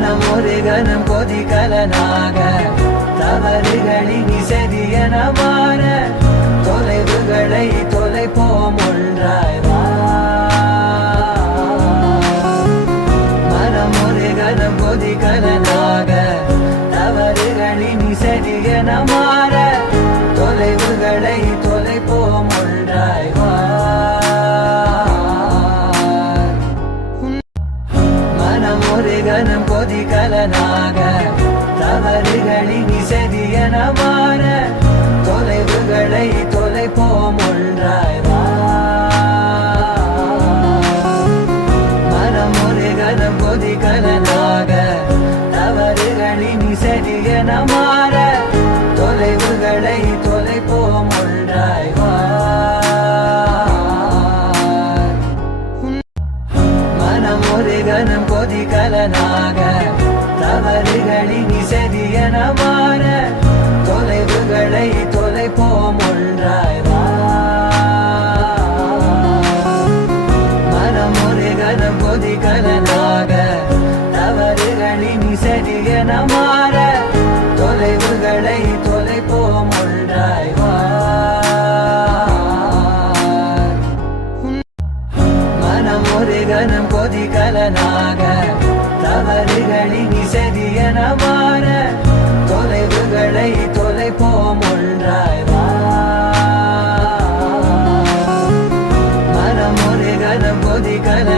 மனம் ஒரு கணம் கொதிகலனாக தவறுகளின் இசதியன மாற தொலைவுகளை தொலைப்போம் ஒன்றாய் வா. மனம் ஒரு கணம் கொதிகலனாக தவறுகளின் இசதியன மாற தொலைவுகளை தொலைப்போம் ஒன்றாய் வா. மனம் ஒரு கணம் கொதிகலனாக தவறுகளின் இசதியன மாற தொலைவுகளை தொலைப்போம் ஒன்றாய் வா. மனம் ஒரு கணம் கொதிகலனாக தவறுகளின் இசதியன மாற தொலைவுகளை தொலைப்போம் ஒன்றாய் வா. மனம் ஒரு கணம் கொதிகலனாக தவறுகளின் இசதியன மாற தொலைவுகளை தொலைப்போம் ஒன்றாய் வா. மனம் ஒரு கணம் கொதிகலனாக தவறுகளின் இசதியன மாற தொலைவுகளை தொலைப்போம் ஒன்றாய் வா. மனம் ஒரு கணம் கொதிகலனாக தவறுகளின் இசதியன மாற தொலைவுகளை தொலைப்போம் ஒன்றாய் வா. மனம் ஒரு கணம் கொதிகலனாக